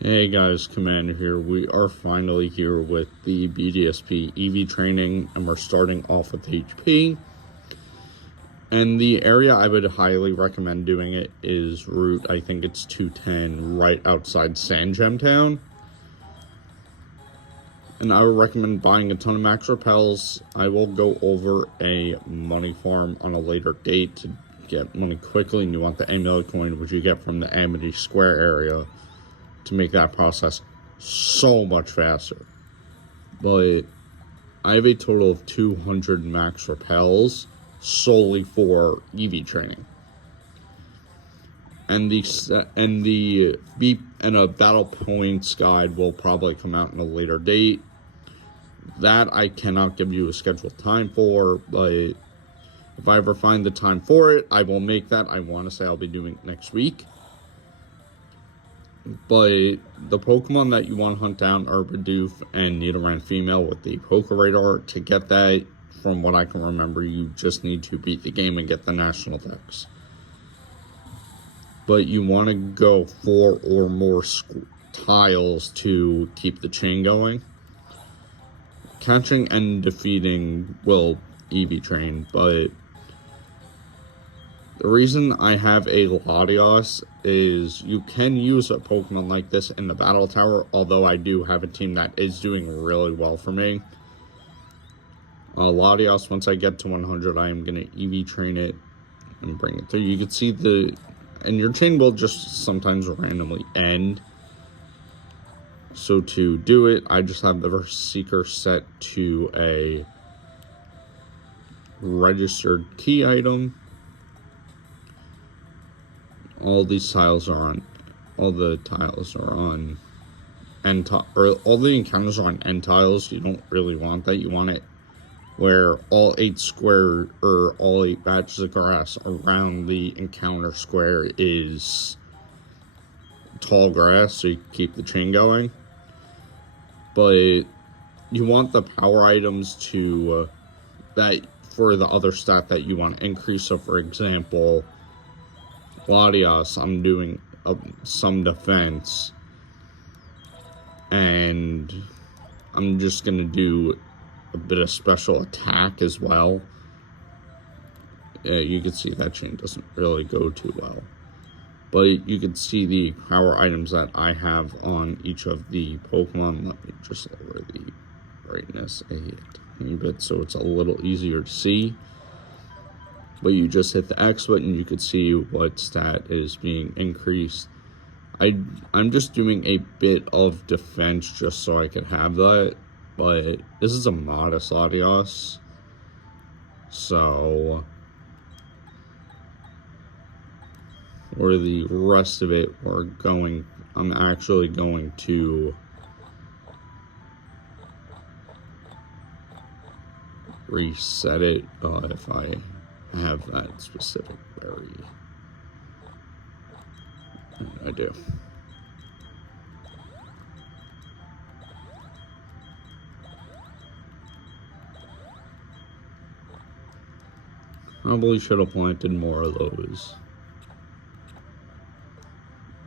Hey guys, Commander here. We are finally here with the BDSP EV training, and we're starting off with HP. And the area I would highly recommend doing it is Route, I think it's 210, right outside Sand Gem Town. And I would recommend buying a ton of max repels. I will go over a money farm on a later date to get money quickly, and you want the amulet coin, which you get from the Amity Square area, to make that process so much faster. But I have a total of 200 max repels solely for EV training. And a battle points guide will probably come out in a later date. That I cannot give you a scheduled time for, but if I ever find the time for it, I will make that. I want to say I'll be doing it next week. But the Pokemon that you want to hunt down are Bidoof and Nidoran female with the Poké Radar. To get that, from what I can remember, you just need to beat the game and get the national dex. But you want to go 4 or more tiles to keep the chain going. Catching and defeating will EV train, but the reason I have a Latios is you can use a Pokemon like this in the Battle Tower, although I do have a team that is doing really well for me. Latios, once I get to 100, I am going to EV train it and bring it through. You can see and your chain will just sometimes randomly end. So to do it, I just have the Seeker set to a registered key item. All the tiles are on end all the encounters are on end tiles. You don't really want that. You want it where all 8 patches of grass around the encounter square is tall grass, so you keep the chain going. But you want the power items to that for the other stat that you want to increase. So for example, Latios, I'm doing some defense, and I'm just going to do a bit of special attack as well. You can see that chain doesn't really go too well. But you can see the power items that I have on each of the Pokemon. Let me just lower the brightness a tiny bit so it's a little easier to see. But you just hit the X button, you could see what stat is being increased. I'm just doing a bit of defense just so I could have that. But this is a modest Latios. So for the rest of it, I'm actually going to reset it if I have that specific berry. I do. Probably should have planted more of those.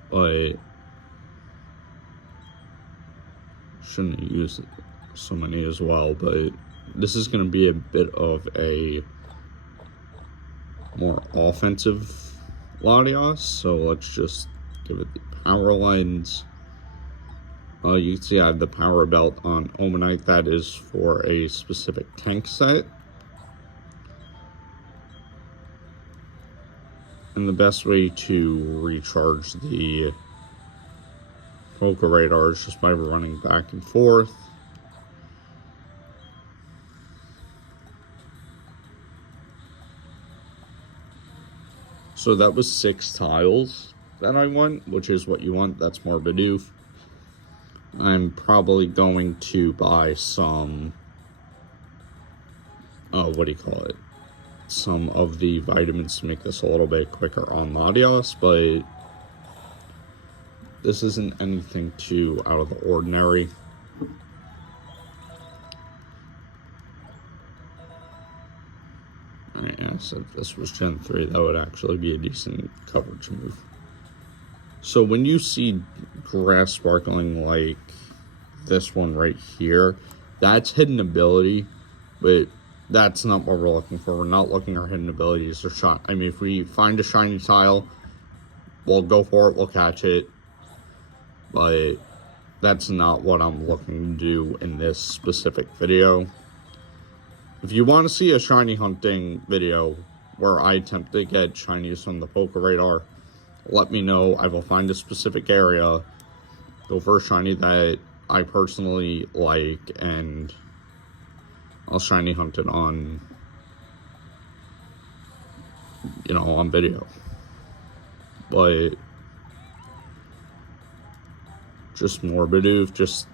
But shouldn't have used so many as well. But this is going to be a bit of a more offensive Latios, so let's just give it the power lens. You can see I have the power belt on Omanite. That is for a specific tank set. And the best way to recharge the Poké Radar is just by running back and forth. So that was 6 tiles that I want, which is what you want. That's more Bidoof. I'm probably going to buy some, some of the vitamins to make this a little bit quicker on Latios, but this isn't anything too out of the ordinary. So if this was Gen 3, that would actually be a decent coverage move. So when you see grass sparkling like this one right here. That's hidden ability, but that's not what we're looking for. We're not looking for hidden abilities or shot. I mean, if we find a shiny tile, we'll go for it, we'll catch it, but that's not what I'm looking to do in this specific video. If you want to see a shiny hunting video where I attempt to get shinies from the Poke Radar, let me know. I will find a specific area, go for a shiny that I personally like, and I'll shiny hunt it on, on video. But just more Bidoof,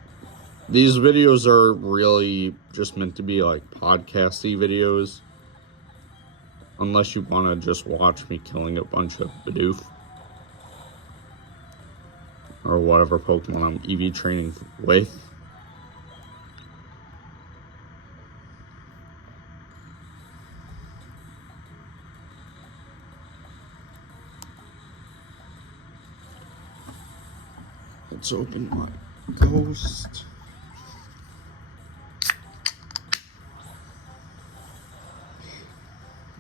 these videos are really just meant to be like podcasty videos. Unless you want to just watch me killing a bunch of Bidoof. Or whatever Pokemon I'm EV training with. Let's open my ghost.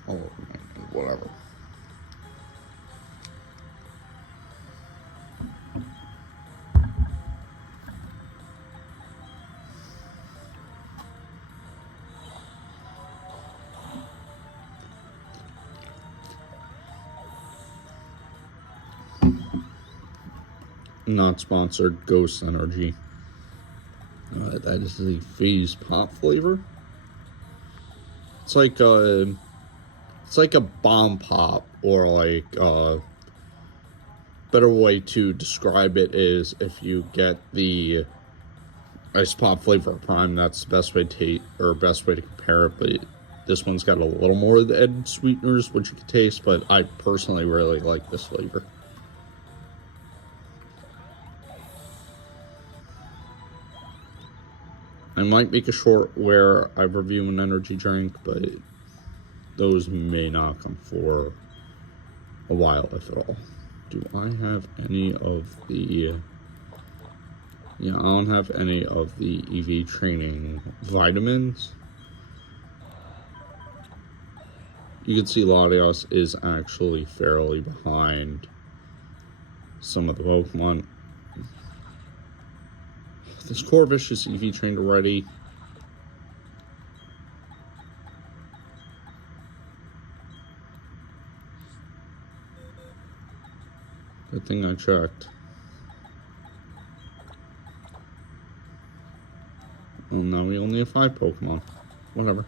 Oh, whatever. Not sponsored. Ghost Energy. That is the Phase Pop flavor. It's like a bomb pop, or like better way to describe it is if you get the ice pop flavor of Prime. That's the best way to compare it. But this one's got a little more of the added sweeteners, which you can taste. But I personally really like this flavor. I might make a short where I review an energy drink, but those may not come for a while, if at all. Do I have any of the... Yeah, I don't have any of the EV training vitamins. You can see Latios is actually fairly behind some of the Pokemon. This Corvish is EV trained already. Good thing I checked. Well, now we only have 5 Pokemon. Whatever.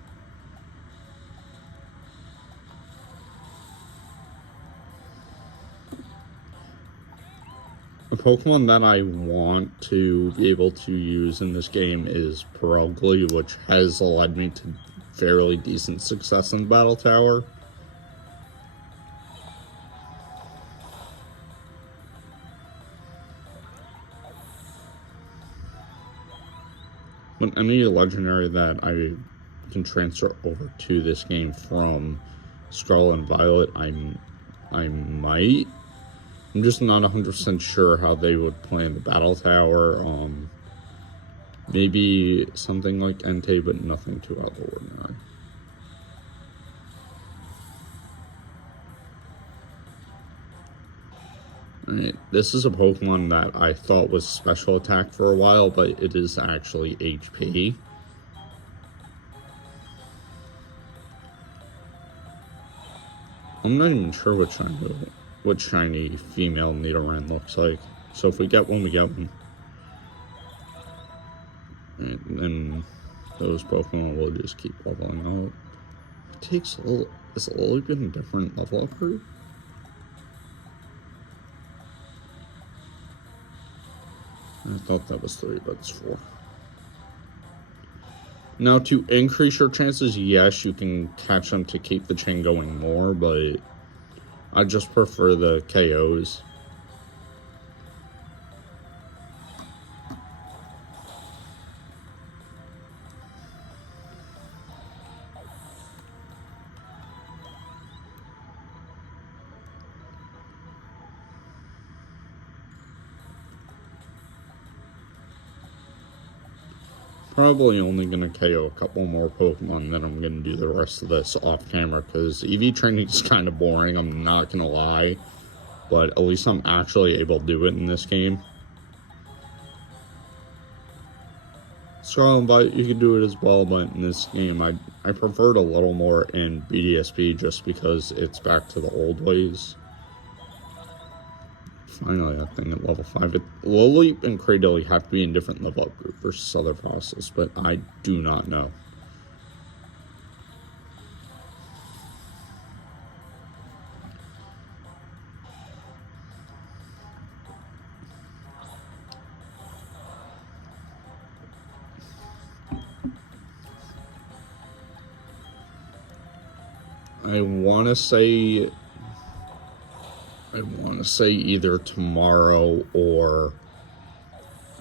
The Pokemon that I want to be able to use in this game is Perugly, which has led me to fairly decent success in the Battle Tower. But any legendary that I can transfer over to this game from Scarlet and Violet, I might. I'm just not 100% sure how they would play in the Battle Tower. Maybe something like Entei, but nothing too out of the ordinary. Alright, this is a Pokemon that I thought was special attack for a while, but it is actually HP. I'm not even sure what shiny female Nidoran looks like. So if we get one, we get one. And then those Pokemon will just keep leveling up. It takes has Lily been a different level up group? I thought that was 3, but it's 4. Now, to increase your chances, yes, you can catch them to keep the chain going more, but I just prefer the KOs. probably only going to KO a couple more Pokemon, then I'm going to do the rest of this off camera, because EV training is kind of boring, I'm not going to lie, but at least I'm actually able to do it in this game. Scarlet Bite, you can do it as well, but in this game, I prefer it a little more in BDSP, just because it's back to the old ways. Finally, that thing at level 5. Lily and Cradilly have to be in different level up group versus other fossils, but I do not know. I want to say either tomorrow or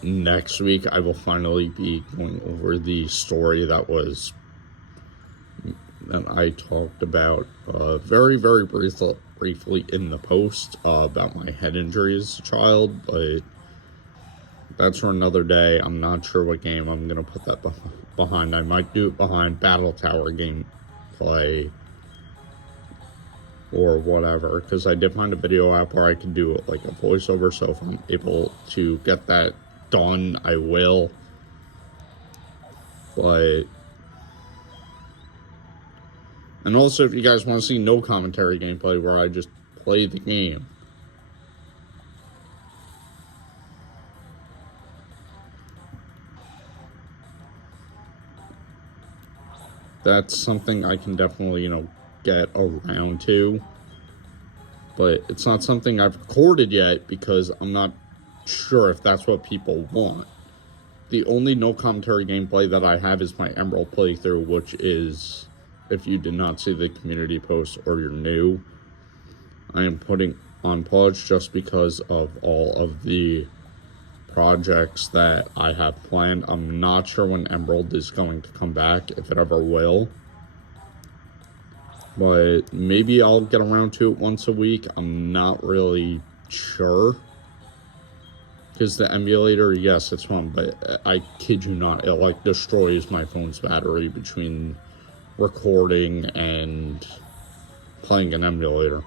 next week I will finally be going over the story that I talked about very, very briefly in the post about my head injury as a child, but that's for another day. I'm not sure what game I'm going to put that behind. I might do it behind Battle Tower gameplay or whatever, because I did find a video app where I can do it like a voiceover, so if I'm able to get that done, I will. But, and also if you guys want to see no commentary gameplay where I just play the game, that's something I can definitely, get around to, but it's not something I've recorded yet because I'm not sure if that's what people want. The only no commentary gameplay that I have is my Emerald playthrough, which is, if you did not see the community post or you're new, I am putting on pause just because of all of the projects that I have planned. I'm not sure when Emerald is going to come back, if it ever will, but maybe I'll get around to it once a week. I'm not really sure, because the emulator, yes, it's fun, but I kid you not, it like destroys my phone's battery between recording and playing an emulator.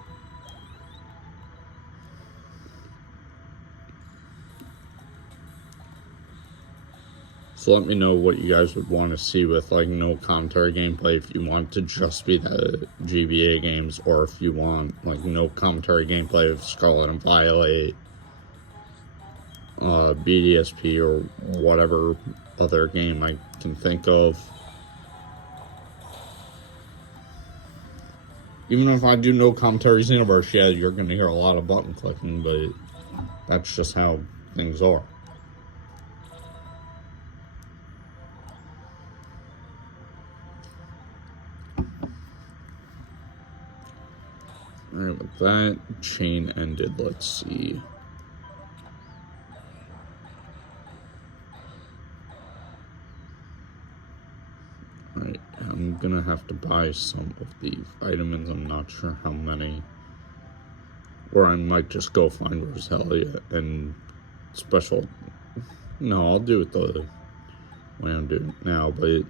So let me know what you guys would want to see with like no commentary gameplay, if you want to just be the GBA games, or if you want like no commentary gameplay of Scarlet and Violet, BDSP, or whatever other game I can think of. Even if I do no commentaries universe, yeah, you're going to hear a lot of button clicking, but that's just how things are. Alright, with that chain ended, let's see. Alright, I'm gonna have to buy some of the vitamins. I'm not sure how many. Or I might just go find Roselia and special. No, I'll do it the way I'm doing it now, but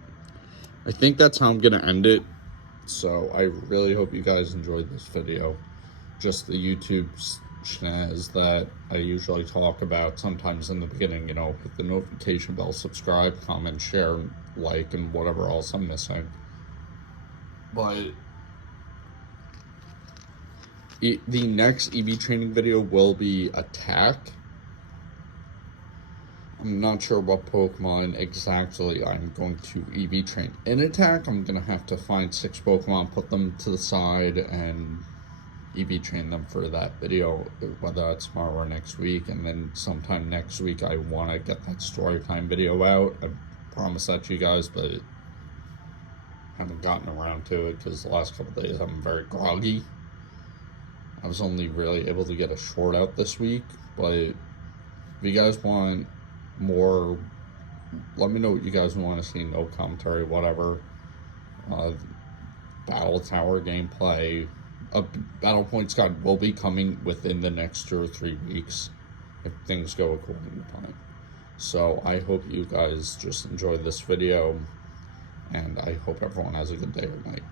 I think that's how I'm gonna end it. So I really hope you guys enjoyed this video. Just the YouTube schnaz that I usually talk about sometimes in the beginning, hit the notification bell, subscribe, comment, share, like, and whatever else I'm missing. But the next EV training video will be Attack. I'm not sure what Pokemon exactly I'm going to EV train in Attack. I'm going to have to find 6 Pokemon, put them to the side, and EV train them for that video, whether that's tomorrow or next week. And then sometime next week I want to get that story time video out. I promise that to you guys, but haven't gotten around to it because the last couple days I'm very groggy. I was only really able to get a short out this week, but if you guys want more, let me know what you guys want to see. No commentary, whatever. Battle Tower gameplay. A Battle Points guide will be coming within the next 2 or 3 weeks if things go according to plan. So I hope you guys just enjoyed this video, and I hope everyone has a good day or night.